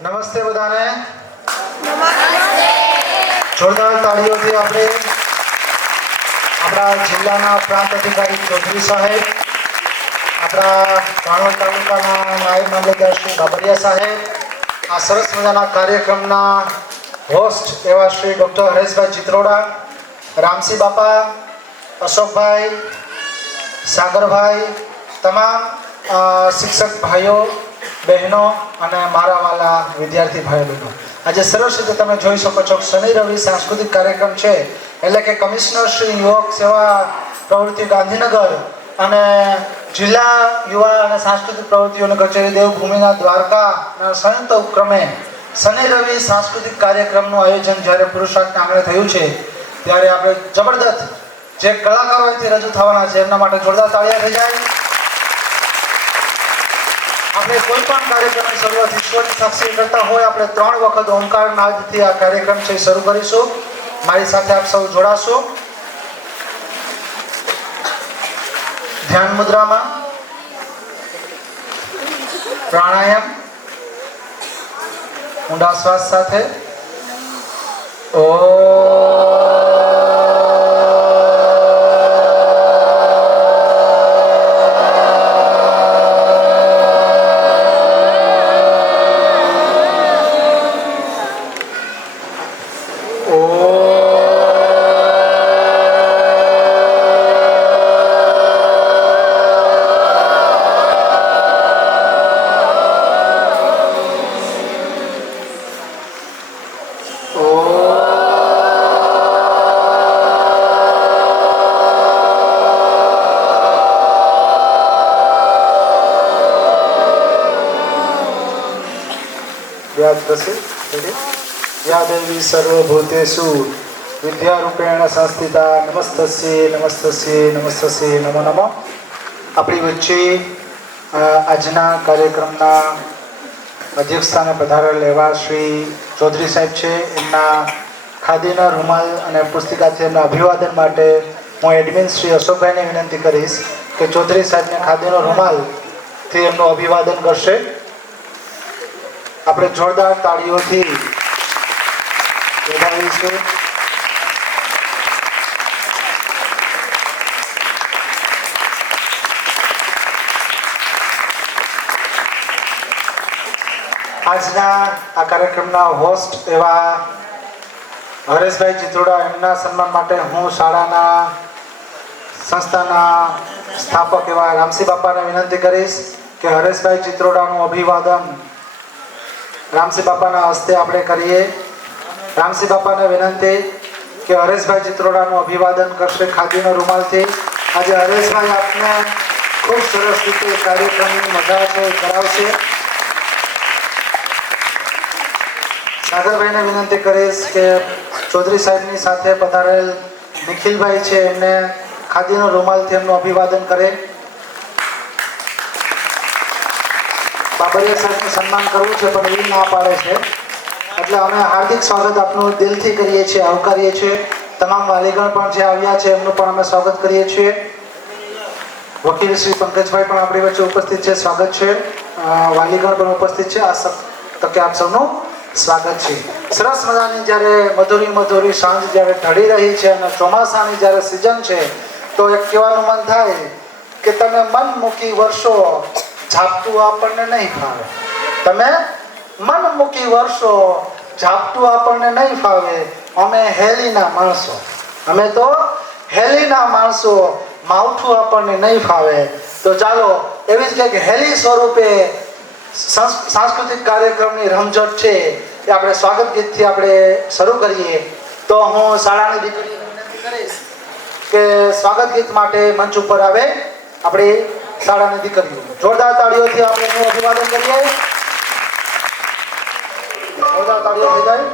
નમસ્તે બધાને. જોરદાર તાળીઓથી આપણે આપણા જિલ્લાના પ્રાંત અધિકારી ચૌધરી સાહેબ, આપણા ભાણવડ તાલુકાના નાયબ મામલતદાર શ્રી બાબરિયા સાહેબ, આ સરસ મજાના કાર્યક્રમના હોસ્ટ એવા શ્રી ડૉક્ટર હરેશભાઈ ચિત્રોડા, રામસિંહ બાપા, અશોકભાઈ, સાગરભાઈ, તમામ શિક્ષક ભાઈઓ બહેનો અને મારા વાલા વિદ્યાર્થી ભાઈઓ બહેનો, આજે સરસ રીતે તમે જોઈ શકો છો શનિ રવિ સાંસ્કૃતિક કાર્યક્રમ છે, એટલે કે કમિશનર શ્રી યુવક સેવા પ્રવૃત્તિ ગાંધીનગર અને જિલ્લા યુવા અને સાંસ્કૃતિક પ્રવૃત્તિઓની કચેરી દેવભૂમિના દ્વારકાના સંયુક્ત ઉપક્રમે શનિ રવિ સાંસ્કૃતિક કાર્યક્રમનું આયોજન જ્યારે પુરુષાર્થના આંગણે થયું છે, ત્યારે આપણે જબરદસ્ત જે કલાકારો અહીંથી રજૂ થવાના છે એમના માટે જોરદાર તાળીઓ થઈ જાય. આપણે કોઈ પણ કાર્યક્રમની શરૂઆત ઈશ્વરની સાક્ષી કરતા હોય આપણે 3 વખત ઓમકાર નાદથી આ કાર્યક્રમ છે શરૂ કરીશું. મારી સાથે આપ સૌ જોડાશો ધ્યાન મુદ્રામાં, પ્રાણાયામ, ઊંડા શ્વાસ સાથે या देवी सर्वभूतेषु विद्यारूपेण संस्थिता नमस्तस्ये नमस्तस्ये नमस्तस्ये नमो नमः. આપણી વચ્ચે આજના કાર્યક્રમના અધ્યક્ષસ્થાને પધારેલ એવા શ્રી ચૌધરી સાહેબ છે. એમના ખાદીના રૂમાલ અને પુસ્તિકાથી એમના અભિવાદન માટે હું એડમિન શ્રી અશોકભાઈને વિનંતી કરીશ કે ચૌધરી સાહેબને ખાદીનો રૂમાલથી એમનું અભિવાદન કરશે. આપણે જોરદાર તાળીઓથી વધાવીશું. આજના આ કાર્યક્રમના હોસ્ટ એવા હરેશભાઈ ચિત્રોડા, એમના સન્માન માટે હું શાળાના સંસ્થાના સ્થાપક એવા રામસિંહ બાપાને વિનંતી કરીશ કે હરેશભાઈ ચિત્રોડાનું અભિવાદન રામસિંહ બાપાના હસ્તે આપણે કરીએ. રામસિંહ બાપાને વિનંતી કે હરેશભાઈ ચિત્રોડાનું અભિવાદન કરશે ખાદીનો રૂમાલથી. આજે હરેશભાઈ આપને ખૂબ સરસ રીતે કાર્યક્રમની મજા છે કરાવશે. સાગરભાઈને વિનંતી કરીશ કે ચૌધરી સાહેબની સાથે પધારેલ નિખિલભાઈ છે એમને ખાદીનો રૂમાલથી એમનું અભિવાદન કરે. બાબરિયા સાહેબનું સન્માન કરવું છે પણ એ ના પાડે છે, એટલે અમે હાર્દિક સ્વાગત આપનું દિલથી કરીએ છીએ, આવકારીએ છીએ. તમામ વાલીગણ પણ જે આવ્યા છે એમનું પણ અમે સ્વાગત કરીએ છીએ. વકીલ શ્રી પંકજભાઈ પણ આપણી વચ્ચે ઉપસ્થિત છે, સ્વાગત છે. વાલીગણ પણ ઉપસ્થિત છે. આ તકે આપ સૌનું સ્વાગત છે. સરસ મજાની જ્યારે મધુરી સાંજ જ્યારે ઢળી રહી છે અને ચોમાસાની જ્યારે સિઝન છે, તો એક કહેવાનું મન થાય કે તમે મન મૂકી વર્ષો ઝાપટું આપણને નહીં ફાવે. તમે મન મૂકી વર્ષો ઝાપટું આપણને નહીં ફાવે. અમે હેલીના માણસો, અમે તો હેલીના માણસો, માવઠું આપણને નહીં ફાવે. તો ચાલો એવી જ કંઈક હેલી સ્વરૂપે સાંસ્કૃતિક કાર્યક્રમની રમઝટ છે એ આપણે સ્વાગત ગીતથી આપણે શરૂ કરીએ. તો હું શાળાની દીકરીને વિનંતી કરીશ કે સ્વાગત ગીત માટે મંચ ઉપર આવે આપણી શાળાની દીકરીઓ. જોરદાર તાળીઓથી આપણે એનું અભિવાદન કરીએ. જોરદાર તાળીઓ થઈ જાય.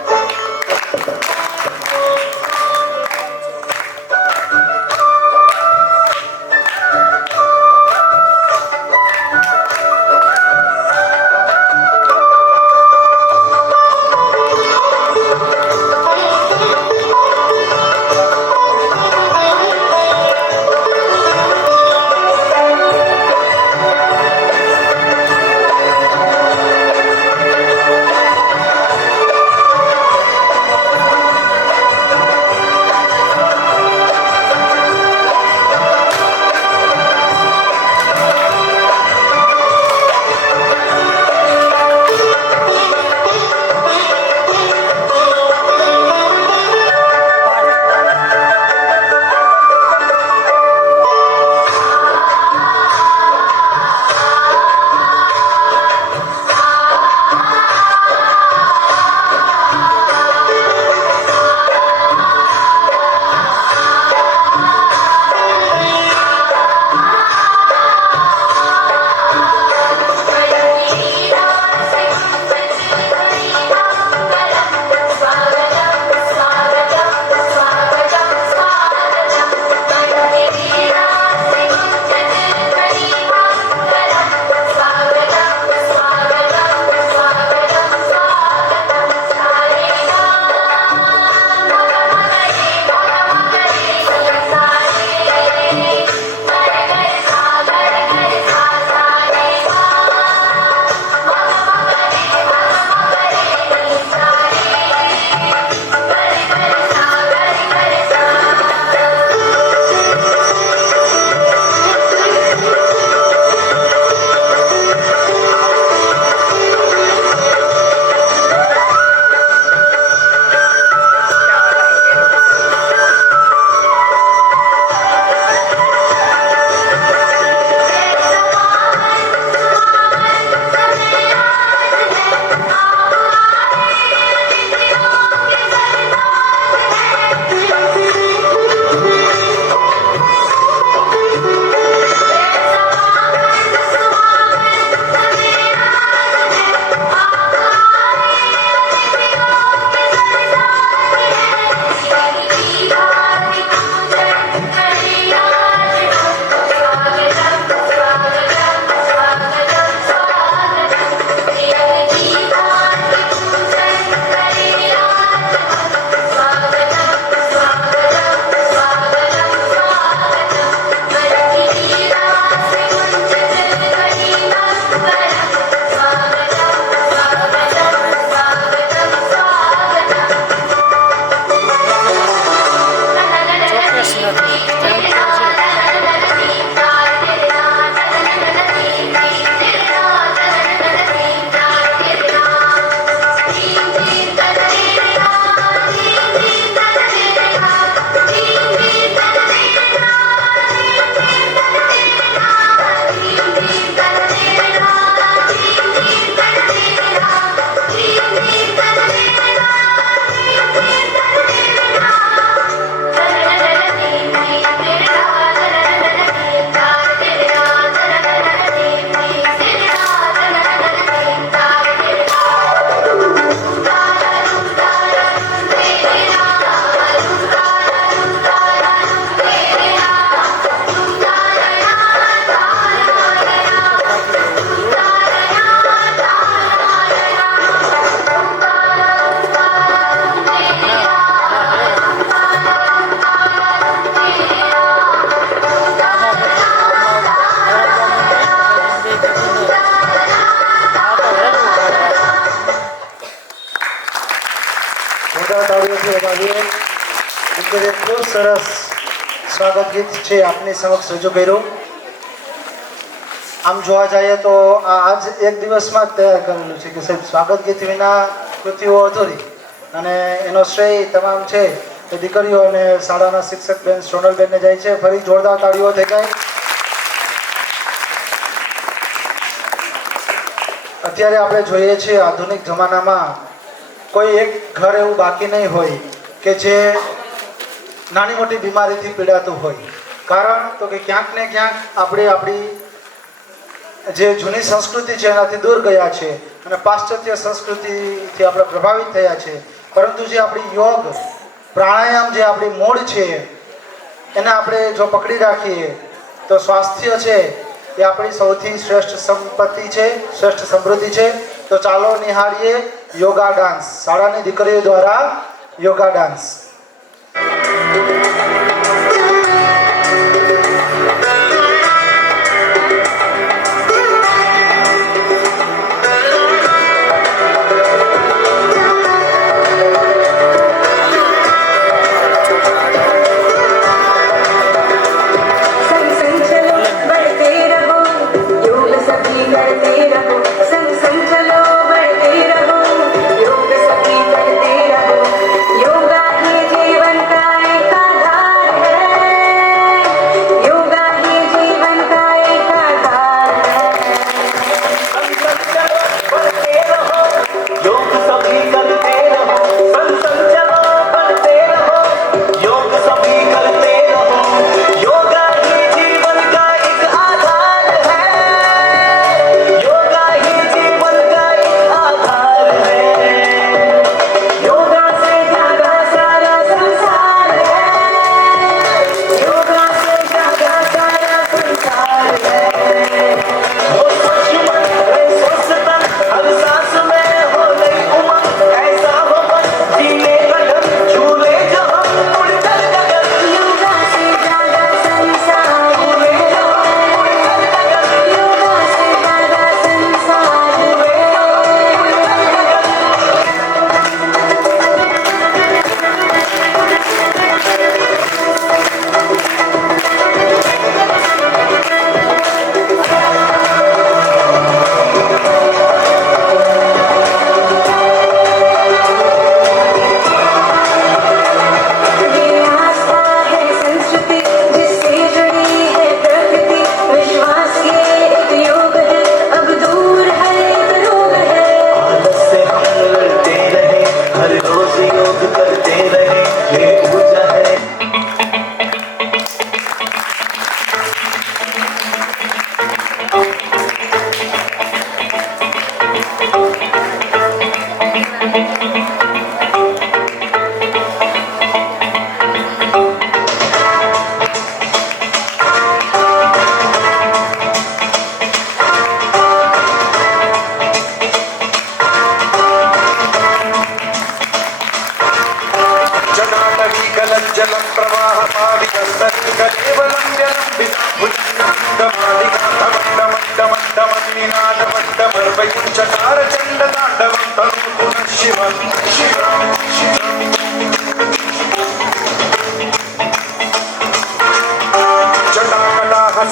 જોરદાર તાળીઓથી વધાવીએ. દીકરીએ ખૂબ સરસ સ્વાગત ગીત છે આપની સમક્ષ રજૂ કર્યું. આમ જોવા જઈએ તો આજ એક દિવસમાં જ તૈયાર કરેલું છે કે સાહેબ સ્વાગત ગીત વિના કૃતિઓ અધૂરી, અને એનો શ્રેય તમામ છે એ દીકરીઓ અને શાળાના શિક્ષક બેન સોનલબેનને જાય છે. ફરી જોરદાર તાળીઓ થઈ જાય. અત્યારે આપણે જોઈએ છીએ આધુનિક જમાનામાં કોઈ એક ઘર એવું બાકી નહીં હોય કે જે નાની મોટી બીમારીથી પીડાતું હોય. કારણ તો કે ક્યાંક ને ક્યાંક આપણે આપણી જે જૂની સંસ્કૃતિ છે એનાથી દૂર ગયા છે અને પાશ્ચાત્ય સંસ્કૃતિથી આપણે પ્રભાવિત થયા છે. પરંતુ જે આપણી યોગ પ્રાણાયામ જે આપણી મૂળ છે એને આપણે જો પકડી રાખીએ તો સ્વાસ્થ્ય છે એ આપણી સૌથી શ્રેષ્ઠ સંપત્તિ છે, શ્રેષ્ઠ સમૃદ્ધિ છે. તો ચાલો નિહાળીએ યોગા ડાન્સ, શાળાની દીકરીઓ દ્વારા યોગા ડાન્સ.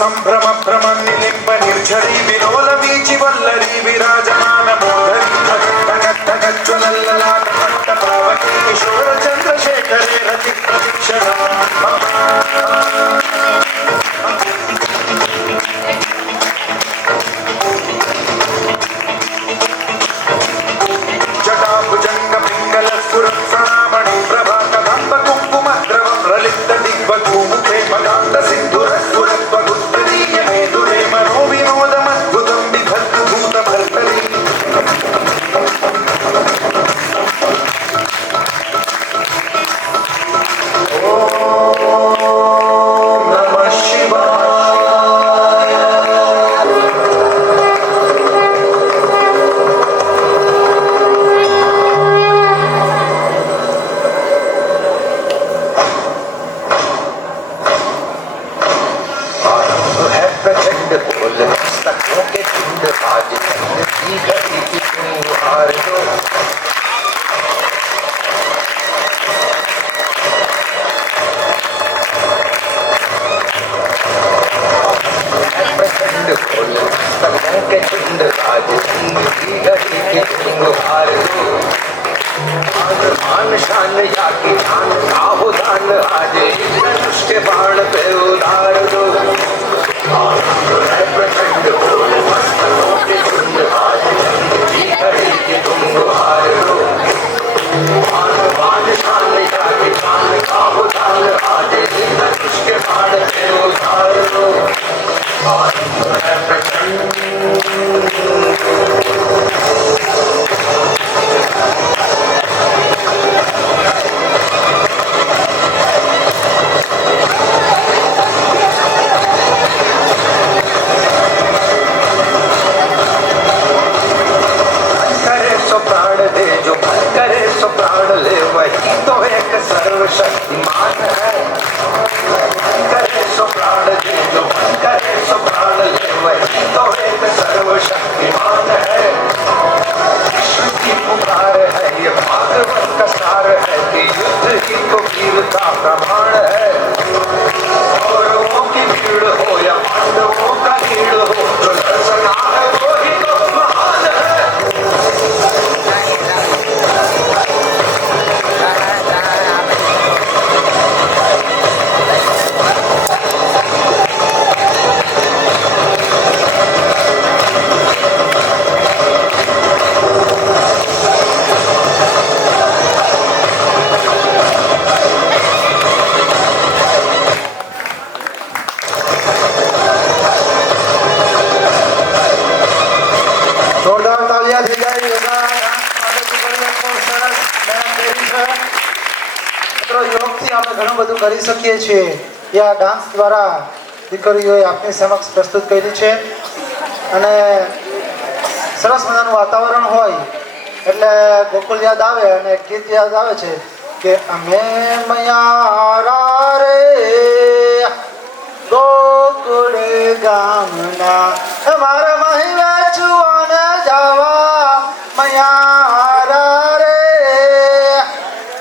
संभ्रम भ्रम निलिम्ब निर्झरी विलोल वीचि वल्लरी विराजमान मोदरी ज्वलल्ललाट पट्ट पावकी किशोर चंद्रशेखरे रति प्रतीक्षणा जटाभुजंग पिंगल स्फुरत्सणामणि प्रभा कदम्ब कुंकुम द्रव प्रलिप्त दिग्वधू मुखे मदान्त सिंधुर स्फुरत्वगुत्तरीय मेदुरे मनो विनोदमद्भुतं बिभर्तु भूत भर्तरी ओम नमः शिवाय। प्रचंड बोल सत्यों के झुंड आज की घड़ी की हार दो दो मान शान या की जान का हो दान आज धनुष के बाण पे उतार दो प्रचंड बोल मस्तकों के झुंड आज जी घड़ी के तुम गुहार दो मान शान या की जान का हो दान आज धनुष के बाण पे उतार दो प्रचंड सर्वशक्तिमान है करे सो प्राण दे जो मन करे सो प्राण ले वही तो एक सर्वशक्तिमान है विश्व की पुकार है ये भागवत का सार है कि युद्ध ही तो वीरता प्रमाण है कौरवों की भीड़ हो या पांडवों का भीड़ हो जो लड़ना है वो ही तो महान है જોરદાર તાળીયા થઈ જાય એના સ્વાગત કરીએ ખૂબ સરસ મેં કરી છે મિત્રો યોગથી આપણે ઘણું બધું કરી શકીએ છીએ એ આ ડાન્સ દ્વારા દીકરીઓએ આપની સમક્ષ પ્રસ્તુત કરી છે અને સરસ મજાનું વાતાવરણ હોય એટલે ગોકુળ યાદ આવે અને ગીત યાદ આવે છે કે અમે મયારા રે ગોકુળ ગામના મારા મહી વેચવાને જવા મયારા રે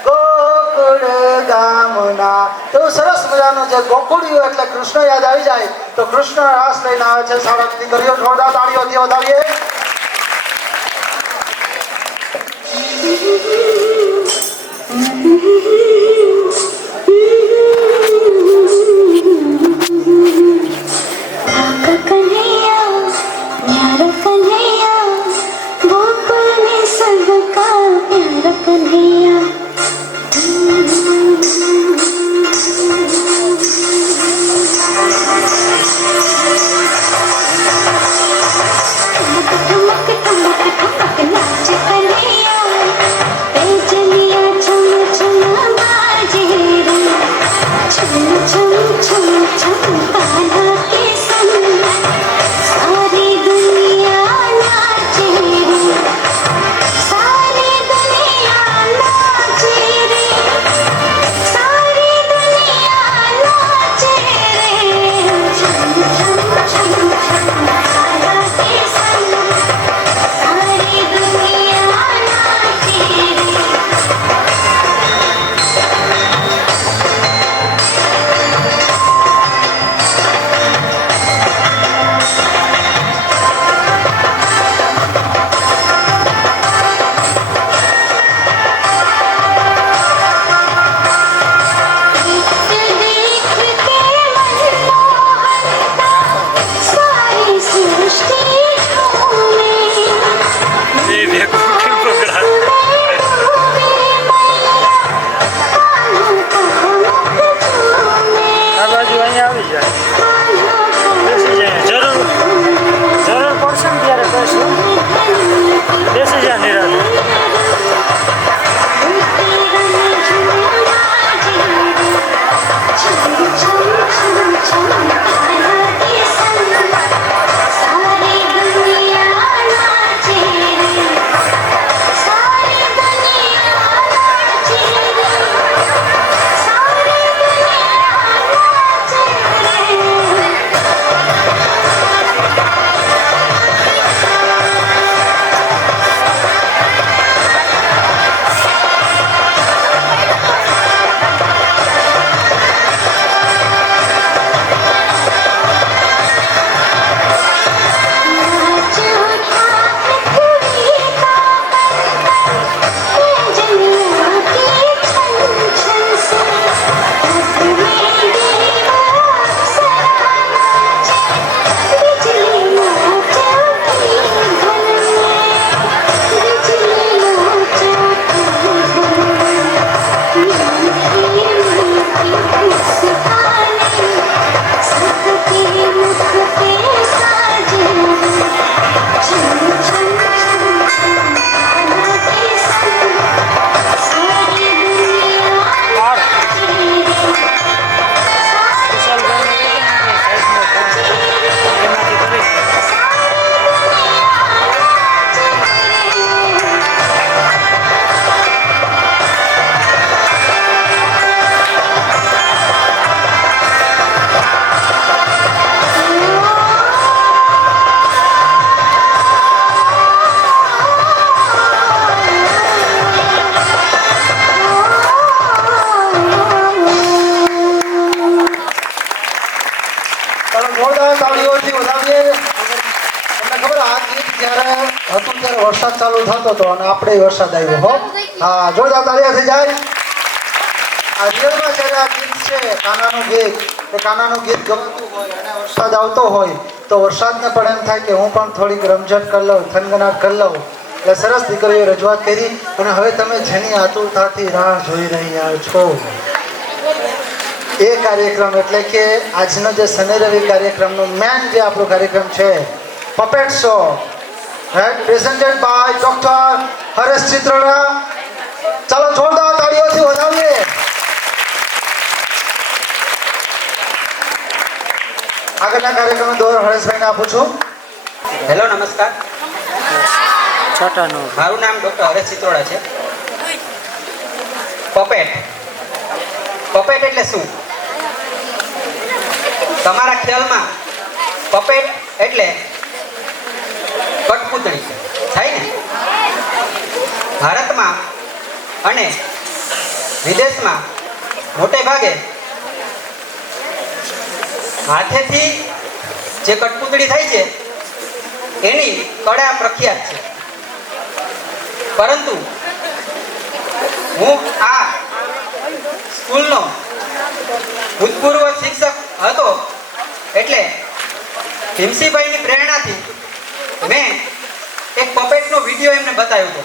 ગોકુળ ગામના તો સરસ મજાનું જે ગોકુળિયું એટલે કૃષ્ણ યાદ આવી જાય તો કૃષ્ણ રાસ લઈને આવે છે સારા દીકરીઓ જોરદાર તાળીઓથી વધાવીએ चलिया चम चम વરસાદ ચાલુ થતો હતો અને આપણે વરસાદ આવ્યો હો. હા, જોરદાર તાળીઓ થઈ જાય. આ રિયલમાં જ્યારે આ ગીત છે કાનાનું ગીત, એ કાનાનું ગીત ગવાતું હોય અને વરસાદ આવતો હોય તો વરસાદને પણ એમ થાય કે હું પણ થોડીક રમઝટ કરી લઉં, થનગનાટ કરી લઉં. એટલે સરસ દીકરીઓએ રજૂઆત કરી. અને હવે તમે જેની આતુરતાથી રાહ જોઈ રહ્યા છો એ કાર્યક્રમ એટલે કે આજનો જે શનિ રવિ કાર્યક્રમનો મેન જે આપણો કાર્યક્રમ છે puppet show, right, presented by doctor Haresh Chitroda. ચાલો જોરદાર તાળીઓથી વધાવીએ. આગળના કાર્યક્રમ દોર હરેશભાઈને આપું છું. હેલો, નમસ્કાર. મારું નામ ડૉક્ટર હરેશ ચિત્રોડા છે. પપેટ એટલે શું? તમારા ખ્યાલમાં પપેટ એટલે કઠપૂતળી થાય ને? ભારતમાં અને વિદેશમાં મોટે ભાગે હાથેથી જે કઠપૂતળી થાય છે એની કળા પ્રખ્યાત છે. પરંતુ હું આ સ્કૂલનો ભૂતપૂર્વ શિક્ષક હતો એટલે ભીમસીભાઈની પ્રેરણાથી મેં એક પપેટનો વિડીયો એમને બતાવ્યો હતો.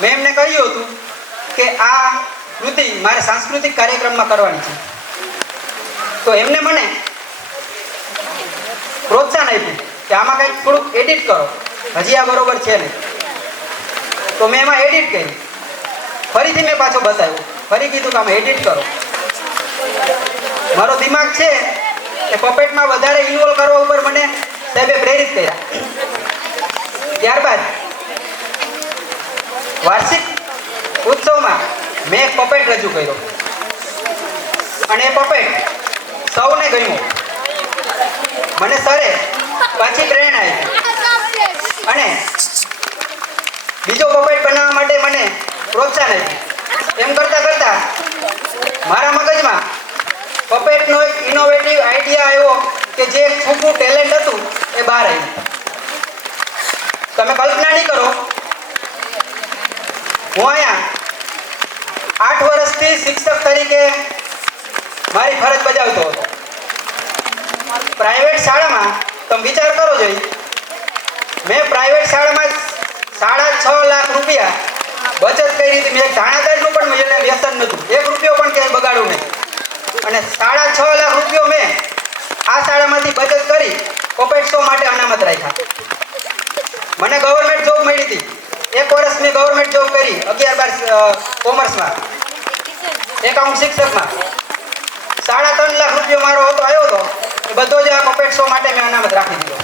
મેં એમને કહ્યું હતું કે આ કૃતિ મારે સાંસ્કૃતિક કાર્યક્રમમાં કરવાની છે. તો એમને મને પ્રોત્સાહન આપ્યું કે આમાં કંઈક થોડુંક એડિટ કરો, હજી આ બરોબર છે નહીં. તો મેં એમાં એડિટ કરી, ફરીથી મેં પાછો બતાવ્યો, ફરી કીધું કે આમાં એડિટ કરો. મારો દિમાગ છે એ પપેટમાં વધારે ઇન્વોલ્વ કરવા ઉપર મને સાહેબે પ્રેરિત કર્યા. ત્યારબાદ વાર્ષિક ઉત્સવમાં મેં એક પપેટ રજૂ કર્યો અને એ પપેટ સૌને ગમ્યો. મને સરે પાછી પ્રેરણા આપી અને બીજો પપેટ બનાવવા માટે મને પ્રોત્સાહન આપ્યું. એમ કરતાં કરતાં મારા મગજમાં પપેટનો એક ઇનોવેટિવ આઈડિયા આવ્યો કે જે છૂપું ટેલેન્ટ હતું એ બહાર આવ્યું. તમે કલ્પના નહીં કરો, હું અહીંયા 8 વર્ષથી શિક્ષક તરીકે મારી ફરજ બજાવતો હતો. પ્રાઇવેટ શાળામાં તમે વિચાર કરો જોઈ, મેં પ્રાઇવેટ શાળામાં 6.5 લાખ રૂપિયા બચત કરી હતી. મેં એક ધાણાદારનું પણ એને વ્યસન નહોતું, 1 રૂપિયો પણ ક્યાંય બગાડું નહીં. અને 6.5 લાખ રૂપિયો મેં આ શાળામાંથી બચત કરી પપેટ શો માટે અનામત રાખ્યા. મને ગવર્મેન્ટ જોબ મળી હતી. 1 વર્ષ મેં ગવર્મેન્ટ જોબ કરી 11-12 કોમર્સમાં, એકાઉન્ટ શિક્ષકમાં. 3.5 લાખ રૂપિયો મારો આવ્યો હતો એ બધો જ આ પપેટ શો માટે મેં અનામત રાખી દીધો.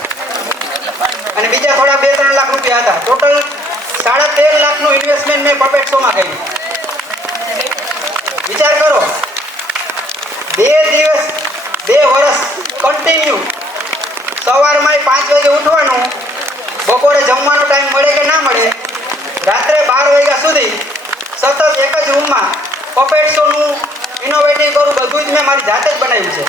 અને બીજા થોડા 2-3 લાખ રૂપિયા હતા. ટોટલ 13.5 લાખનું ઇન્વેસ્ટમેન્ટ મેં પપેટ શોમાં કર્યું. વિચાર કરો, 2 વર્ષ કન્ટિન્યુ સવારમાં 5 વાગે ઉઠવાનું, બપોરે જમવાનો ટાઈમ મળે કે ના મળે, રાત્રે 12 વાગ્યા સુધી સતત એક જ રૂમમાં પપેટ શોનું ઇનોવેટિવ કરું. બધું જ મેં મારી જાતે જ બનાવ્યું છે.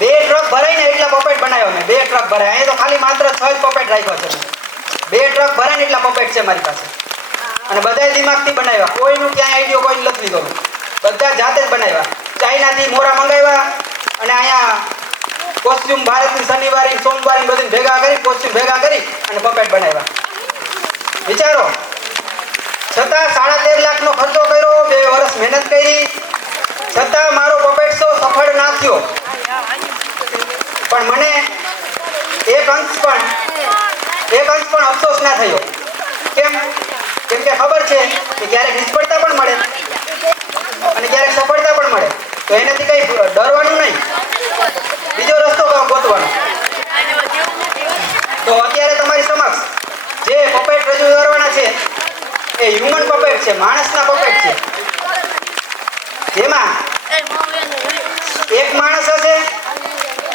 2 ટ્રક ભરાઈને એટલા પપેટ બનાવ્યા મેં. 2 ટ્રક ભરાય. અહીંયા તો ખાલી માત્ર 6 જ પપેટ રાખ્યો છે. 2 ટ્રક ભરાઈને એટલા પપેટ છે મારી પાસે. અને બધાય દિમાગથી બનાવ્યા. કોઈનું ક્યાંય આઈડિયો કોઈ નથી લીધો. બધા જાતે જ બનાવ્યા. ચાઇનાથી મોરા મંગાવ્યા અને અહીંયા કોસ્ચ્યુમ ભારતની શનિવારી સોમવારી બધી ભેગા કરી કોસ્ચ્યુમ ભેગા કરી અને પપેટ બનાવ્યા. વિચારો, છતાં 13.5 લાખનો ખર્ચો કર્યો, 2 વર્ષ મહેનત કરી, છતાં મારો પપેટ શો સફળ ના થયો. પણ મને એક અંશ પણ અફસોસ ના થયો. કેમ કે ખબર છે કે ક્યારેક નિષ્ફળતા પણ મળે અને ક્યારેક સફળતા પણ મળે. તો એનાથી કંઈ ડરવાનું નહીં, બીજો રસ્તો ગોતવાનો. તો અત્યારે તમારી સમક્ષ જે પપેટ રજૂ કરવાના છે એ હ્યુમન પપેટ છે, માણસના પપેટ છે. જેમાં એક માણસ હશે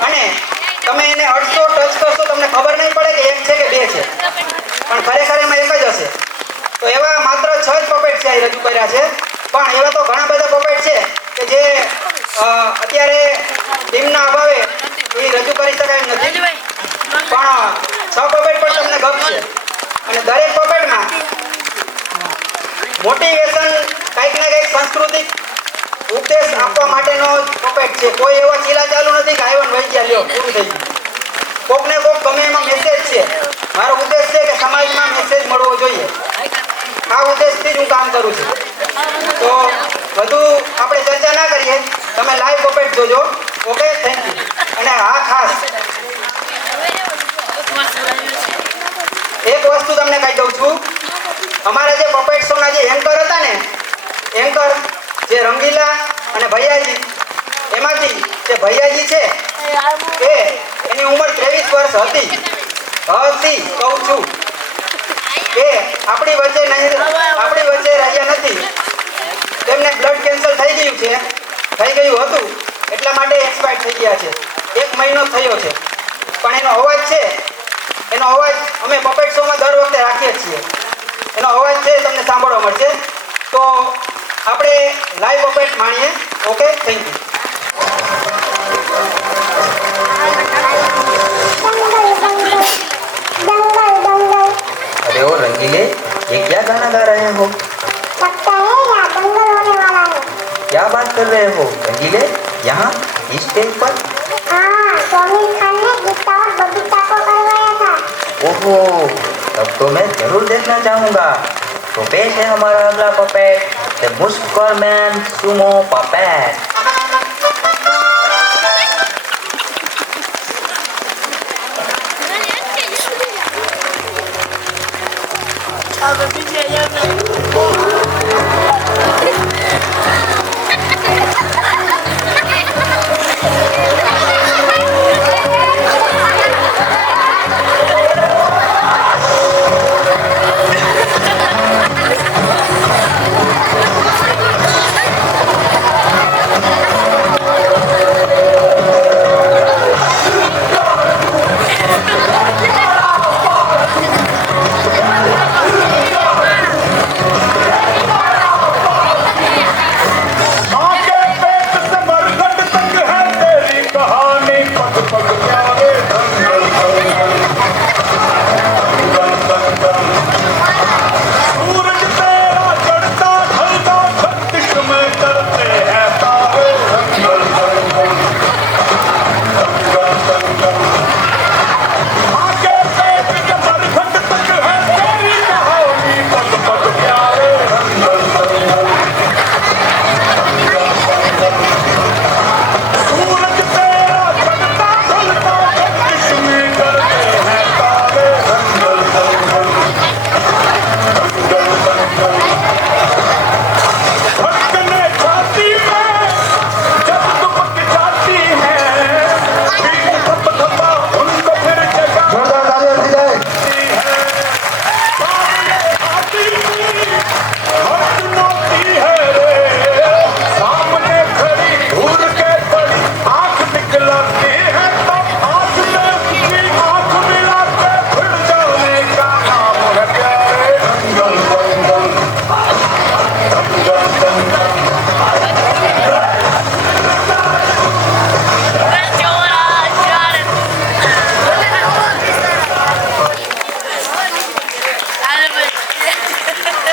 અને તમે એને અડશો, ટચ કરશો, તમને ખબર નહીં પડે કે 1 છે કે 2 છે, પણ ખરેખર એમાં 1 જ હશે. તો એવા માત્ર 6 જ પપેટ છે રજૂ કર્યા છે. પણ એવા તો ઘણા બધા પપેટ છે કે જે અત્યારે ટીમના અભાવે એ રજૂ કરી શકાય નથી. પણ પપેટ પણ તમને ગમશે અને દરેક પપેટમાં મોટિવેશન કંઈક ને કંઈક સાંસ્કૃતિક ઉપદેશ આપવા માટેનો પપેટ છે. કોઈ એવા ચીલા ચાલુ નથી કે આવ્યો ને વહી ગયા લ્યો પૂરું થઈ ગયું. કોક ને કોક ગમે એમાં મેસેજ છે. મારો ઉદ્દેશ છે કે સમાજમાં મેસેજ મળવો જોઈએ. આ ઉદ્દેશથી જ હું કામ કરું છું. તો વધુ આપણે ચર્ચા ના કરીએ, તમે લાઈવ પપેટ જોજો. Okay, thank you. અને હા, ખાસ એક વસ્તુ તમને કહી દઉં છું. અમારા જે પપેટ શોના જે એન્કર હતા ને, એન્કર જે રંગીલા અને ભૈયાજી, એમાંથી જે ભૈયાજી છે એની ઉંમર 23 વર્ષ હતી કહું છું કે આપણી વચ્ચે રહ્યા નથી. તેમને બ્લડ કેન્સર થઈ ગયું હતું, એટલા માટે એક્સપાયર થઈ ગયા છે. 1 મહિનો થયો છે. પણ એનો અવાજ અમે પપેટ શોમાં દર વખતે રાખીએ છીએ. એનો અવાજ છે તમને સાંભળવા મળશે. તો આપણે લાઈવ પપેટ માણીએ. Okay, thank you. अरे ओ रंगीले, ये क्या गाना गा रहे हो? लगता है यहाँ दंगल होने वाला है। क्या बात कर रहे हो रंगीले? यहाँ इस स्टेज पर? हाँ, सोमिल खान ने गीता और बबीता को करवाया था। ओहो, तब तो मैं जरूर देखना चाहूँगा. तो पेश है हमारा अगला पपेट, द मुस्करमैन सुमो पपेट.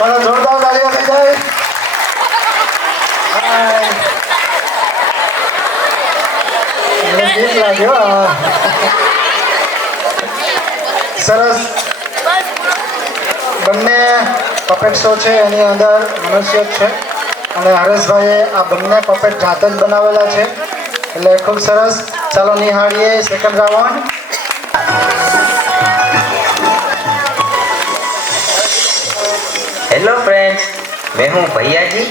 ચલો જોરદાર તાળીઓ થઈ જાય. મને ઠીક લાગ્યો. સરસ. બંને પપેટ શો છે એની અંદર મનુષ્ય છે અને હરેશભાઈએ આ બંને પપેટ જાતે જ બનાવેલા છે, એટલે ખૂબ સરસ. ચાલો નિહાળીએ સેકન્ડ રાઉન્ડ. हेलो फ्रेंड्स, मैं हूँ भैया जी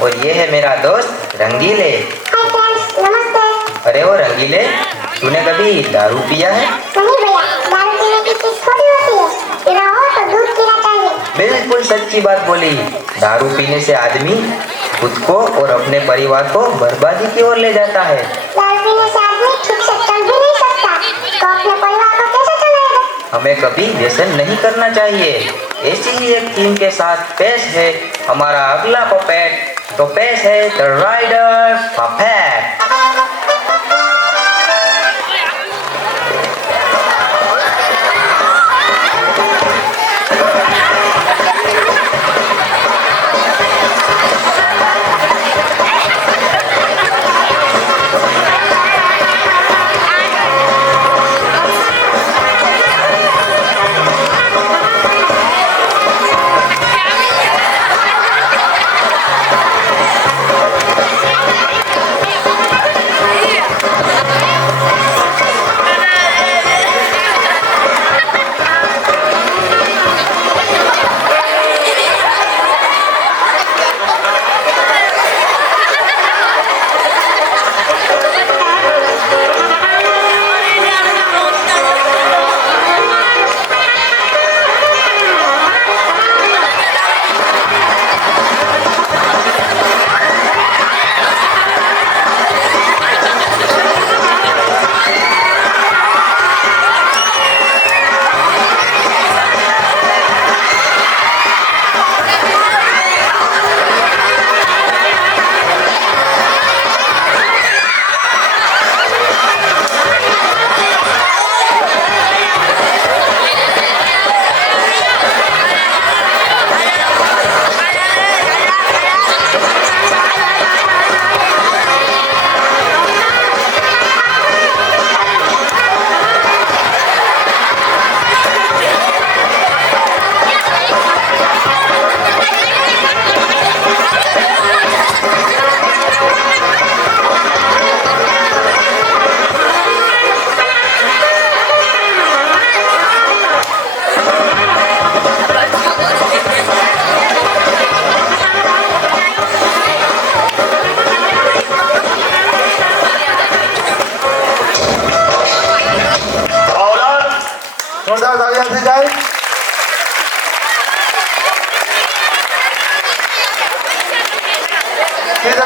और ये है मेरा दोस्त रंगीले. हाय फ्रेंड्स, नमस्ते। अरे ओ रंगीले, तूने कभी दारू पिया है? नहीं भैया, दारू पीने की चीज थोड़ी होती है। पीना हो तो दूध पीना चाहिए। बिल्कुल सच्ची बात बोली. दारू पीने से आदमी खुद को और अपने परिवार को बर्बादी की ओर ले जाता है. दारू पीने से आदमी ठीक से चल भी नहीं सकता, तो अपने परिवार को कैसे चलाएगा? हमें कभी व्यसन नहीं करना चाहिए. ऐसी ही एक थीम के साथ पेश है हमारा अगला पपेट. तो पेश है the rider puppet.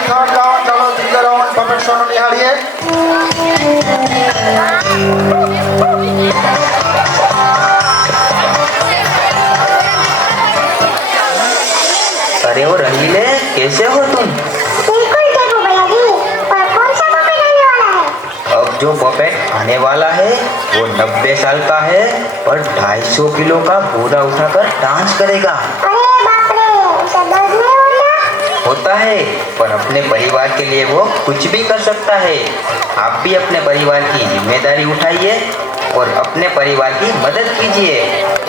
Third round. ચાલો ત્રીજો રાઉન્ડ પપેટ શોનો નિહાળીએ. अरे वो रंगीले, कैसे हो तुम? बिल्कुल ठीक हूँ भैया जी। पर कौन सा पपेट आने वाला है? अब जो पपेट आने वाला है वो 90 साल का है और 250 किलो का बोरा उठाकर डांस करेगा। अरे बाप रे, उसे दर्द नहीं होता? होता है, पर अपने परिवार के लिए वो कुछ भी कर सकता है। आप भी अपने परिवार की जिम्मेदारी उठाइए और अपने परिवार की मदद कीजिए।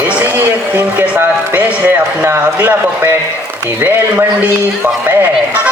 ऐसे ही एक थीम के साथ पेश है अपना अगला पपेट, दी रेल मंडी पपेट।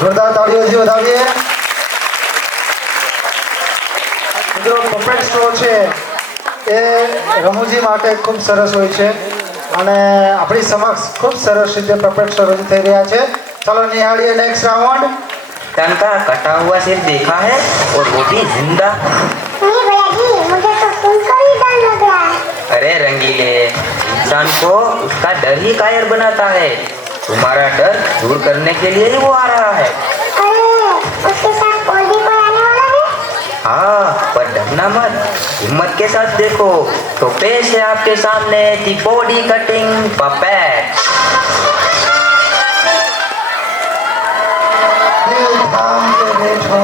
જોરદાર તાળીઓથી વધાવીએ. મિત્રો પપેટ શો છે એ રમૂજી માટે ખૂબ સરસ હોય છે અને આપણી સમક્ષ ખૂબ સરસ રીતે પપેટ શો રજૂ થઈ રહ્યા છે. ચાલો નિહાળીએ નેક્સ્ટ રાઉન્ડ. तन का कटा हुआ सिर देखा है और वो भी जिंदा। नहीं भैया जी, मुझे तो सुनकर ही डर लग रहा है। अरे रंगीले, इंसान को उसका डर ही कायर बनाता है। तुम्हारा डर दूर करने के लिए ही वो आ रहा है। अरे, उसके साथ और भी कोई आने वाला है? हाँ, पर डरना मत, हिम्मत के साथ देखो। तो पेश है आपके सामने दी बॉडी कटिंग पपेट। દિલ થામ કે બેઠો.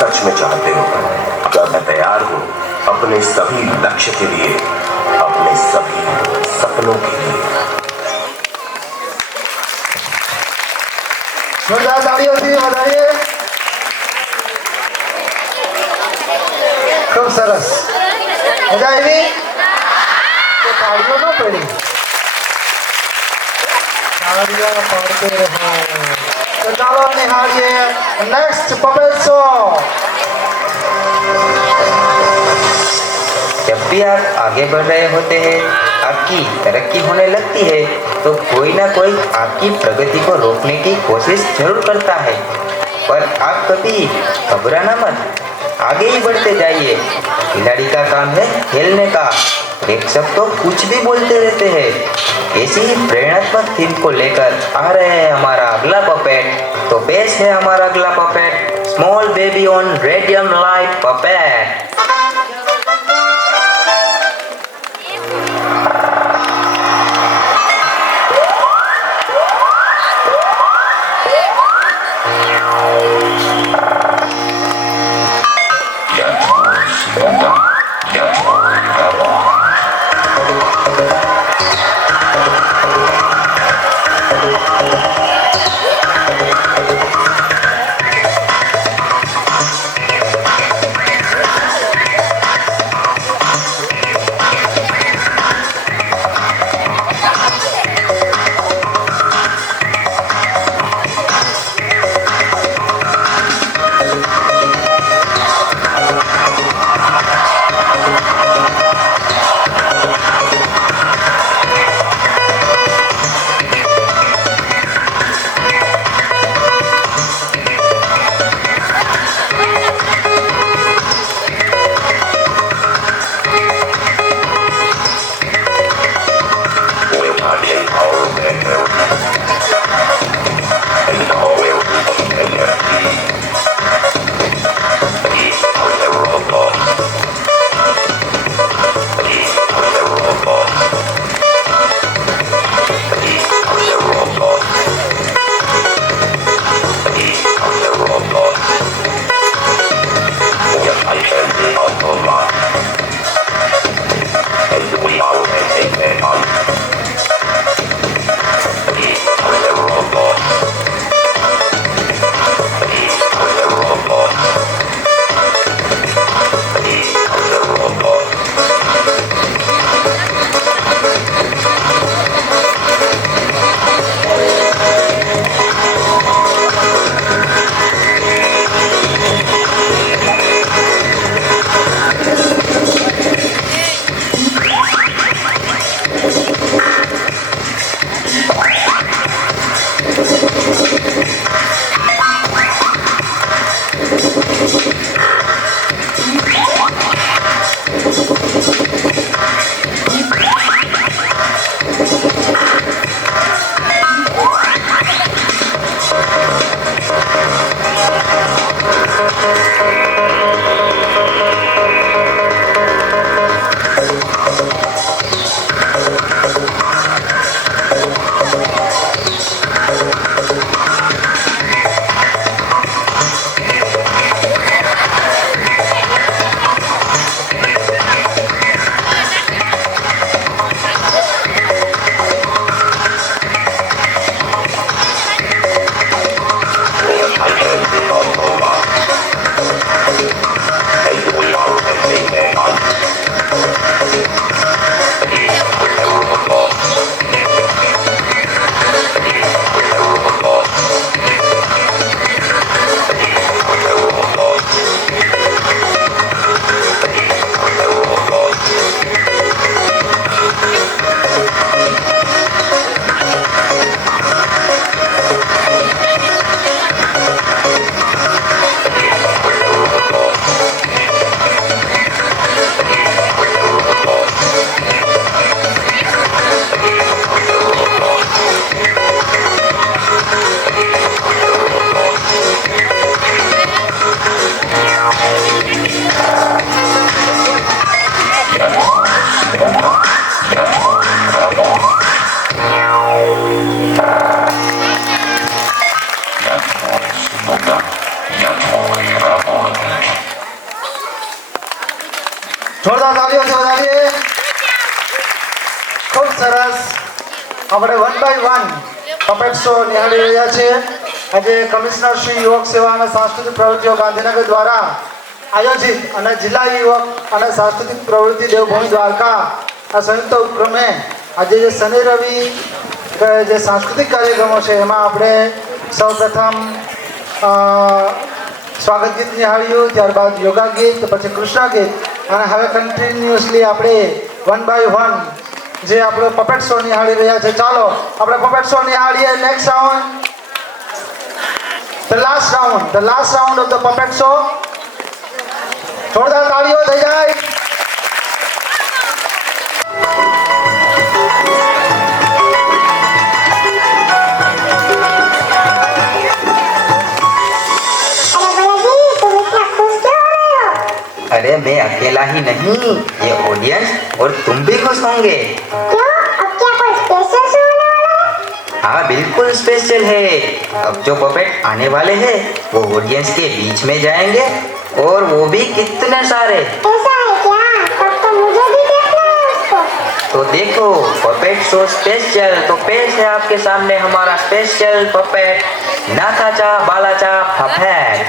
सच में चाहते हो, अगर मैं तैयार हूं अपने सभी लक्ष्य के लिए, अपने सभी सपनों के लिए। જોરદાર તાળીઓથી વધારીએ. ખૂબ સરસ. મજા આવી? તો તાળીઓ ન પડી. તાળીઓ પાડતે રહો. તો ચાલો નિહાળીએ નેક્સ્ટ પપેટ શો. जब भी आप आगे बढ़ रहे होते हैं, आपकी तरक्की होने लगती है, तो कोई ना कोई आपकी प्रगति को रोकने की कोशिश जरूर करता है, पर आप कभी घबराना मत, आगे ही बढ़ते जाइए। खिलाड़ी का काम है खेलने का, प्रेक्षक तो कुछ भी बोलते रहते हैं। ऐसी ही प्रेरणात्मक थीम को लेकर आ रहे हैं हमारा अगला पपेट। तो पेश है हमारा अगला puppet, small baby on radium light puppet. જોરદાર તાળીઓથી વધાવીએ. ખૂબ સરસ. આપણે 1 by 1 પપેટ શો નિહાળી રહ્યા છીએ. આજે કમિશનર શ્રી યુવક સેવા અને સાંસ્કૃતિક પ્રવૃત્તિઓ ગાંધીનગર દ્વારા આયોજિત અને જિલ્લા યુવક અને સાંસ્કૃતિક પ્રવૃત્તિ દેવભૂમિ દ્વારકા આ સંયુક્ત ઉપક્રમે આજે જે શનિ રવિ જે સાંસ્કૃતિક કાર્યક્રમો છે એમાં આપણે સૌપ્રથમ સ્વાગત ગીત નિહાળ્યું, ત્યારબાદ યોગા ગીત, પછી કૃષ્ણ ગીત અને હવે કન્ટિન્યુઅસલી આપણે 1 by 1 જે આપણો પપેટ શો નિહાળી રહ્યા છે. ચાલો આપણે પપેટ શો નિહાળીએ. Next round, the last round of the puppet show. જોરદાર તાળીઓ થઈ જાય. अरे मैं अकेला ही नहीं, ये ऑडियंस और तुम भी खुश होंगे. क्यों? अब क्या कोई स्पेशल शो होने वाला है? हाँ बिल्कुल स्पेशल है. अब जो पपेट आने वाले हैं वो ऑडियंस के बीच में जाएंगे और वो भी कितने सारे. ऐसा है क्या? तब तो मुझे भी देखना है उसको. तो देखो पपेट शो स्पेशल. तो पेश है आपके सामने हमारा स्पेशल पपेट नाकाचा बालाचा पपेट.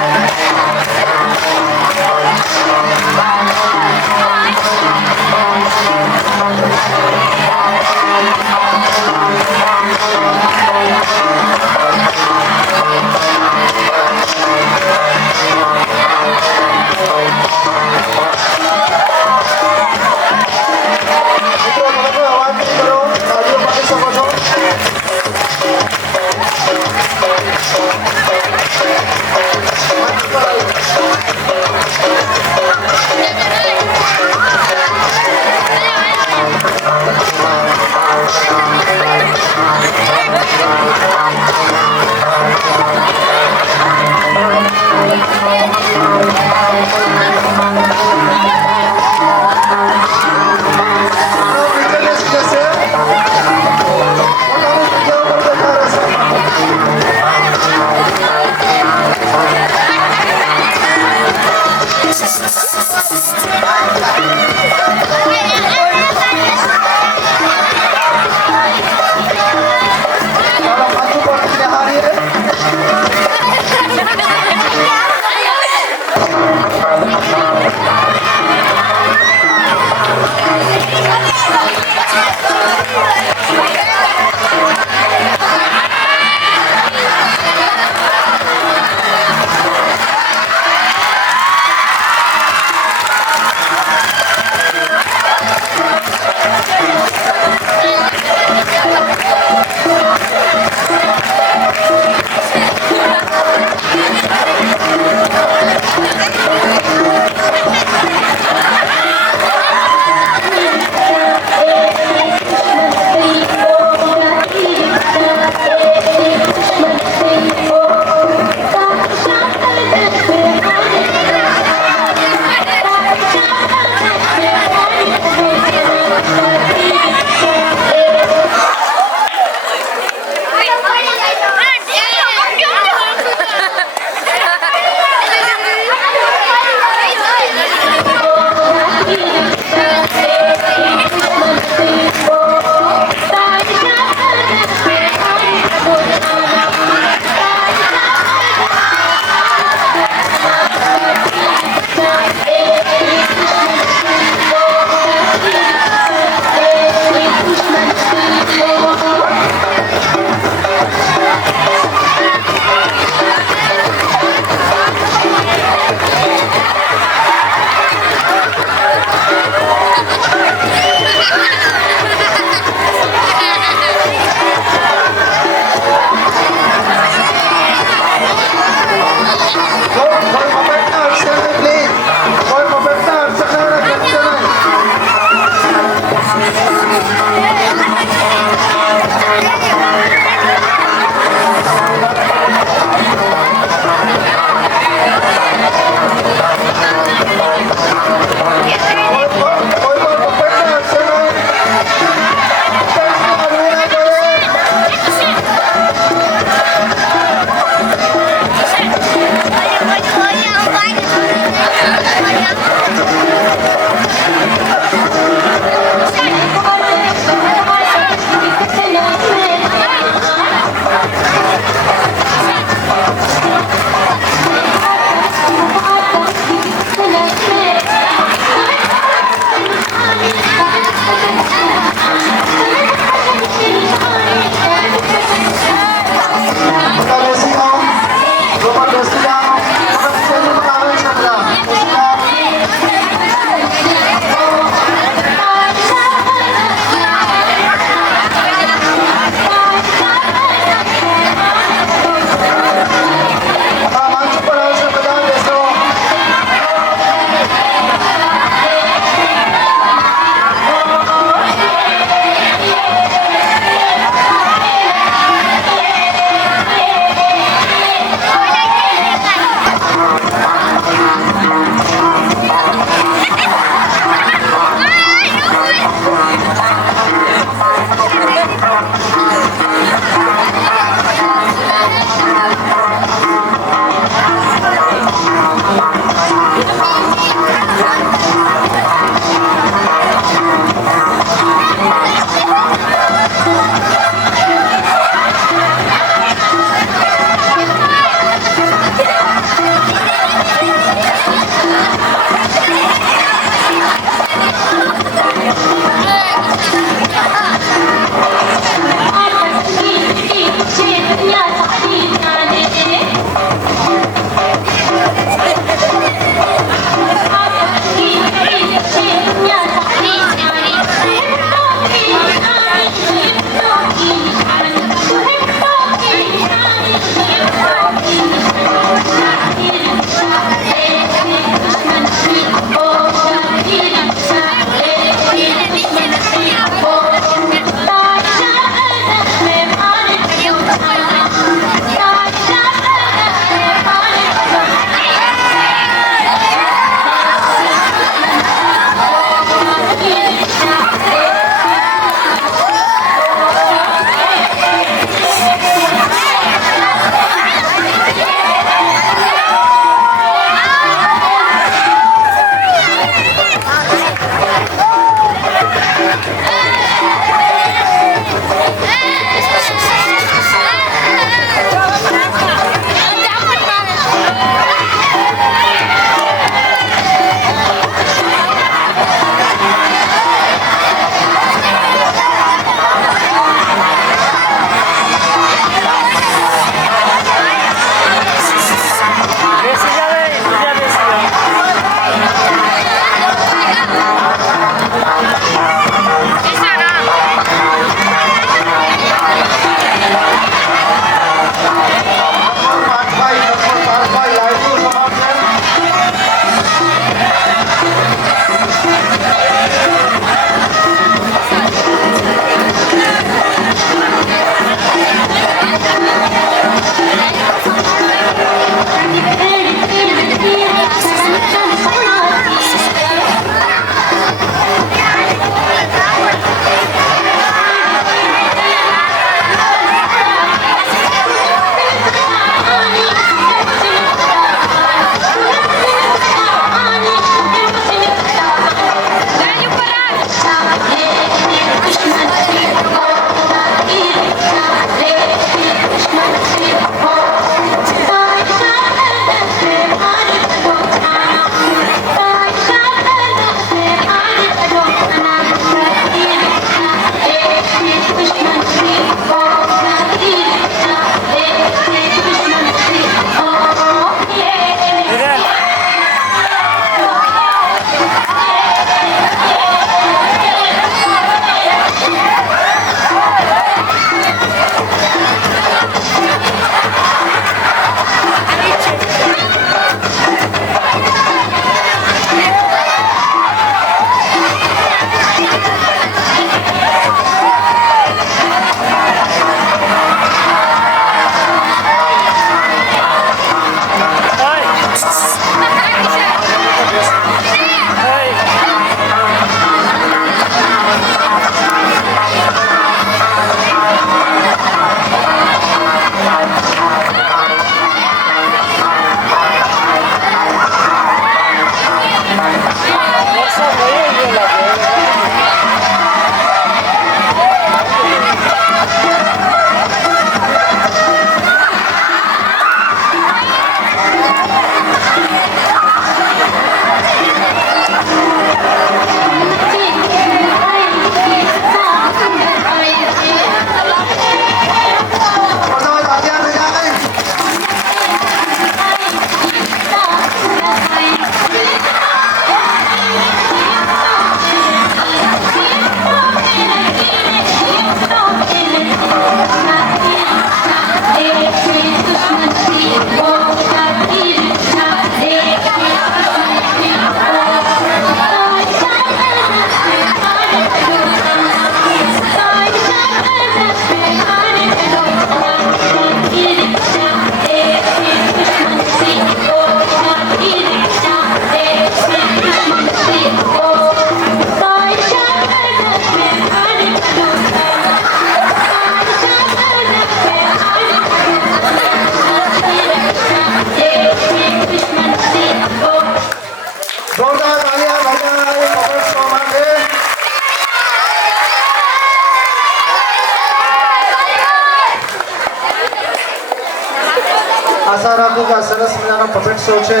પ્રકારનો પપેટ શો છે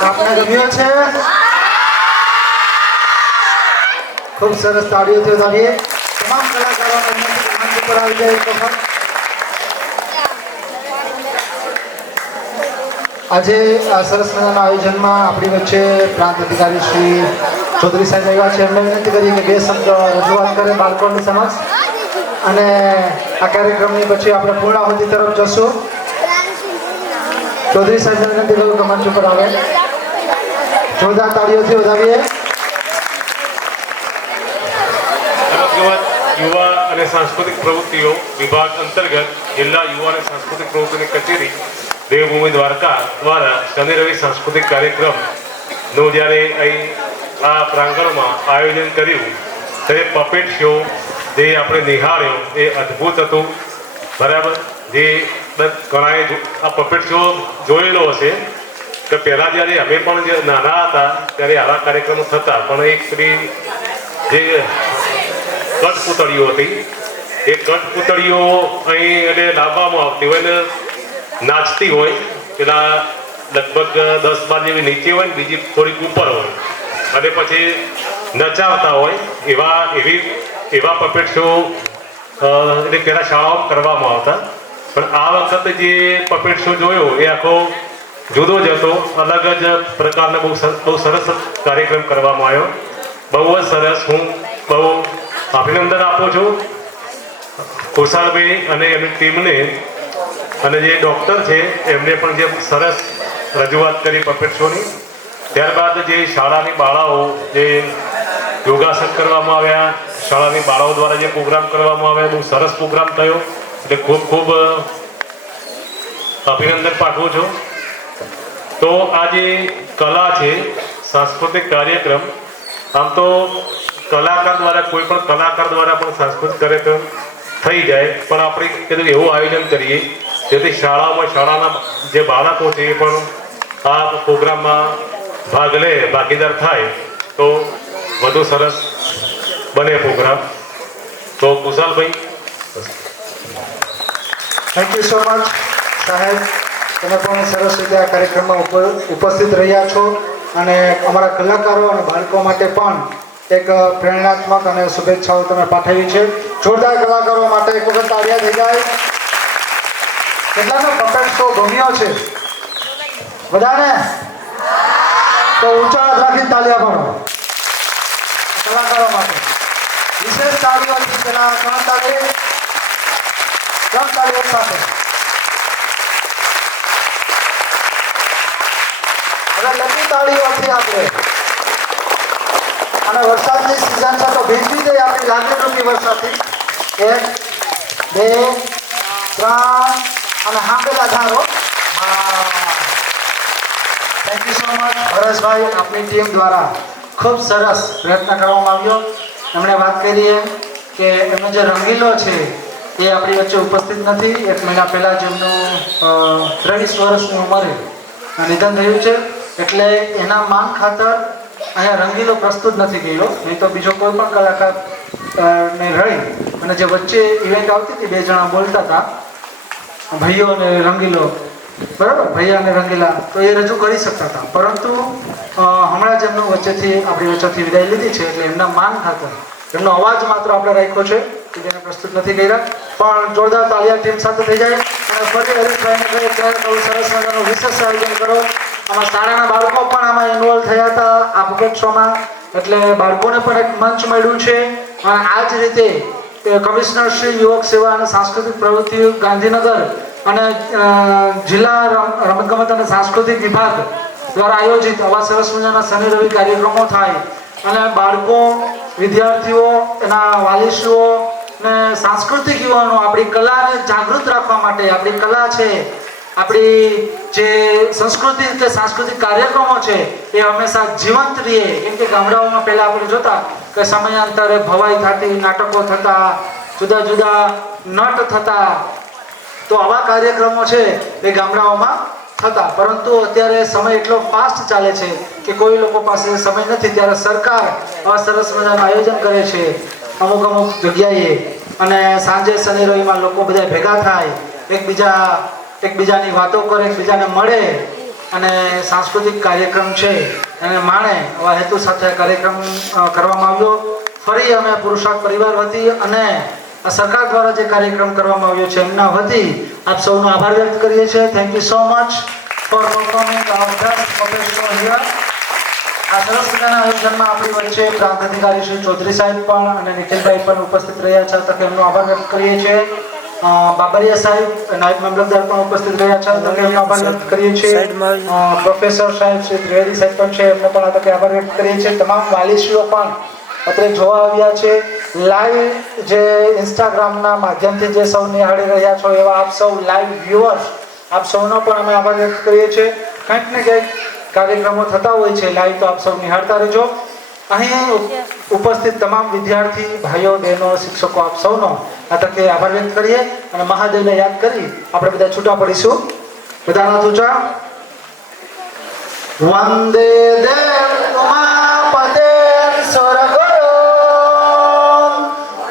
આપને ગમ્યો છે? ખૂબ સરસ, તાળીઓથી વધાવીએ. તમામ કલાકારોને મંચ ઉપર આવી જાય એક વખત. આજે આ સરસ મજાના આયોજનમાં આપણી વચ્ચે પ્રાંત અધિકારી શ્રી ચૌધરી સાહેબ આવ્યા છે. એમને વિનંતી કરીએ કે બે શબ્દ રજૂઆત કરે બાળકોની સમક્ષ, અને આ કાર્યક્રમની પછી આપણે પૂર્ણાહુતિ તરફ જશું. ચૌધરી સાહેબને વિનંતી કરું કે મંચ ઉપર આવે. જોરદાર તાળીઓથી વધાવીએ. યુવા અને સાંસ્કૃતિક પ્રવૃત્તિઓ વિભાગ અંતર્ગત જિલ્લા યુવા અને સાંસ્કૃતિક પ્રવૃત્તિની કચેરી દેવભૂમિ દ્વારકા દ્વારા શનિ રવિ સાંસ્કૃતિક કાર્યક્રમનું જ્યારે અહીં આ પ્રાંગણમાં આયોજન કર્યું ત્યારે પપેટ શો જે આપણે નિહાળ્યો એ અદ્ભુત હતું. બરાબર, જે ઘણાએ આ પપેટ શો જોયેલો હશે કે પહેલાં જ્યારે અમે પણ જે નાના હતા ત્યારે આવા કાર્યક્રમો થતા, પણ એક પેલી જે કઠપૂતળીઓ હતી એ કઠપૂતળીઓ અહીં એટલે લાવવામાં આવતી હોય ને નાચતી હોય, પેલા લગભગ 10-12 જેવી નીચે હોય ને બીજી થોડીક ઉપર હોય, અને પછી નચાવતા હોય એવા પપેટ શો એટલે પહેલાં શાળાઓ કરવામાં આવતા. પણ આ વખતે જે પપેટ શો જોયો એ આખો જુદો જ હતો, અલગ જ પ્રકારનો બહુ સરસ કાર્યક્રમ કરવામાં આવ્યો. બહુ જ સરસ. હું બહુ અભિનંદન આપું છું કુશાલભાઈ અને એમની ટીમને, અને જે ડૉક્ટર છે એમને પણ જે સરસ રજૂઆત કરી પપેટ શોની. ત્યારબાદ જે શાળાની બાળાઓ જે યોગાસન કરવામાં આવ્યા, શાળાની બાળાઓ દ્વારા જે પ્રોગ્રામ કરવામાં આવ્યા, બહુ સરસ પ્રોગ્રામ થયો. એટલે ખૂબ ખૂબ અભિનંદન પાઠવું છું. તો આ જે કલા છે, સાંસ્કૃતિક કાર્યક્રમ, આમ તો કલાકાર દ્વારા કોઈ પણ કલાકાર દ્વારા પણ સાંસ્કૃતિક કાર્યક્રમ થઈ જાય, પણ આપણે કીધું એવું આયોજન કરીએ જેથી શાળાના જે બાળકો છે એ પણ આ પ્રોગ્રામમાં ભાગ લે, ભાગીદાર થાય તો વધુ સરસ બને પ્રોગ્રામ. તો કુશાલભાઈ, થેન્ક યુ સો મચ સાહેબ. તમે પણ સરસ રીતે આ કાર્યક્રમમાં ઉપસ્થિત રહ્યા છો, અને અમારા કલાકારો અને બાળકો માટે પણ એક પ્રેરણાત્મક અને શુભેચ્છાઓ તમે પાઠવી છે. જોરદાર કલાકારો માટે એક વખત તાળીઓ થઈ જાય. કેટલાનો પપેટ શો ગમ્યો છે બધાને? તો ઊંચા હાથ રાખીને તાળીઓ પાડો કલાકારો માટે. વિશેષ તાળીઓથી પેલા 3 તાળીઓ સાથે. હવે લંબી તાળીઓથી આપણે, અને વરસાદની સિઝન છે તો ભીંજી ગઈ આપણી લાગણીરૂપી વરસાદથી. 1, 2, 3 અને હાંભેલા ધારો. Thank you so much Hareshbhai. આપની ટીમ દ્વારા ખૂબ સરસ પ્રયત્ન કરવામાં આવ્યો. એમણે વાત કરી એમ કે એમનો જે રંગીલો છે એ આપણી વચ્ચે ઉપસ્થિત નથી. 1 મહિના પહેલાં જ એમનું 23 વર્ષની ઉંમરે નિધન થયું છે, એટલે એના માન ખાતર અહીંયા રંગીલો પ્રસ્તુત નથી કર્યો. નહીં તો બીજો કોઈ પણ કલાકાર ને રહી અને જે વચ્ચે ઇવેન્ટ આવતી હતી 2 જણા બોલતા હતા, ભાઈઓ અને રંગીલો, બરાબર, ભૈયા અને રંગીલા, તો એ રજૂ કરી શકતા હતા. પરંતુ હમણાં જ એમનું વચ્ચેથી આપણી વચ્ચેથી વિદાય લીધી છે, એટલે એમના માન ખાતર એમનો અવાજ માત્ર આપણે રાખ્યો છે કે જેને પ્રસ્તુત નથી કર્યા. પણ જોરદાર તાળીઓ ટીમ સાથે થઈ જાય. અને ફરી હરીશભાઈને કહે ત્યારે બહુ સરસ મજાનું વિશેષ આયોજન કરો. આમાં શાળાના બાળકો પણ આમાં ઇન્વોલ્વ થયા હતા આ પપેટ શોમાં, એટલે બાળકોને પણ એક મંચ મળ્યું છે. અને આ જ રીતે કમિશનર શ્રી યુવક સેવા અને સાંસ્કૃતિક પ્રવૃત્તિ ગાંધીનગર અને જિલ્લા રમતગમત અને સાંસ્કૃતિક વિભાગ દ્વારા આયોજિત આવા સરસ મજાના શનિ રવિ કાર્યક્રમો થાય, અને બાળકો, વિદ્યાર્થીઓ, એના વાલીશ્રીઓ ને સાંસ્કૃતિક યુવાનો આપણી કલાને જાગૃત રાખવા માટે, આપણી કલા છે, આપણી જે સંસ્કૃતિ કે સાંસ્કૃતિક કાર્યક્રમો છે એ હંમેશા જીવંત રહે. કેમ કે ગામડાઓમાં પહેલાં આપણે જોતા કે સમયાંતરે ભવાઈ થતી, નાટકો થતા, જુદા જુદા નટ થતા, તો આવા કાર્યક્રમો છે એ ગામડાઓમાં થતા. પરંતુ અત્યારે સમય એટલો ફાસ્ટ ચાલે છે કે કોઈ લોકો પાસે સમય નથી, ત્યારે સરકાર આવા સરસ મજાનું આયોજન કરે છે અમુક જગ્યાએ, અને સાંજે શનિ રવિમાં લોકો બધા ભેગા થાય, એકબીજાની વાતો કરે, એકબીજાને મળે, અને સાંસ્કૃતિક કાર્યક્રમ છે એને માણે એવા હેતુ સાથે આ કાર્યક્રમ કરવામાં આવ્યો. ફરી અમે પુરુષાર્થ પરિવાર વતી અને આ સરકાર દ્વારા જે કાર્યક્રમ કરવામાં આવ્યો છે એમના વતી આપ સૌનો આભાર વ્યક્ત કરીએ છીએ. Thank you so much for performing our best professional here. આ સરસ મજાના આયોજનમાં આપણી વચ્ચે પ્રાંત અધિકારી શ્રી ચૌધરી સાહેબ પણ અને નિખિલભાઈ પણ ઉપસ્થિત રહ્યા છે તો એમનો આભાર વ્યક્ત કરીએ છીએ. બાબરિયા સાહેબ નાયબ મામલતદાર પણ ઉપસ્થિત રહ્યા છે તો એમનો આભાર વ્યક્ત કરીએ છીએ. પ્રોફેસર સાહેબ શ્રી ત્રિવેદી સાહેબ પણ છે એમનો પણ આ તકે આભાર વ્યક્ત કરીએ છીએ. તમામ વાલીશ્રીઓ પણ અત્રે જોવા આવ્યા છે. લાઈવ જે ઇન્સ્ટાગ્રામના માધ્યમથી જે સૌ નિહાળી રહ્યા છો એવા આપ સૌ લાઈવ વ્યુઅર્સ આપ સૌનો પણ અમે આભાર વ્યક્ત કરીએ છીએ. કંઈક ને કંઈક કાર્યક્રમો થતા હોય છે લાઈવ તો આપ સૌ નિહાળતા રહેજો. અહીં ઉપસ્થિત તમામ વિદ્યાર્થી ભાઈઓ બહેનો શિક્ષકો આપ સૌનો આ તકે આભાર વ્યક્ત કરીએ અને મહાદેવને યાદ કરી આપણે બધા છૂટા પડીશું. બધા હાથ ઊંચા. વંદે દેવ ઉમાપતે સ્વર્ગો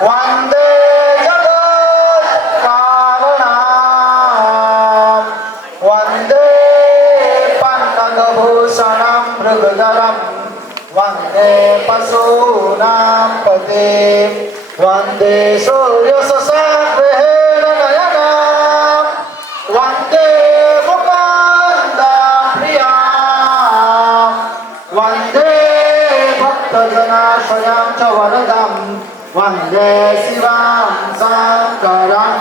વંદે જગત કારણામ વંદે પંકજભૂષણમ મૃગધરમ વંદે પશૂનામ પતે વંદે સૂર્ય શશાંકહેન નયનામ વંદે મુકુંદમ પ્રિયામ વંદે ભક્તજનાશ્રયં ચ વરદમ વંદે શિવાં શંકરં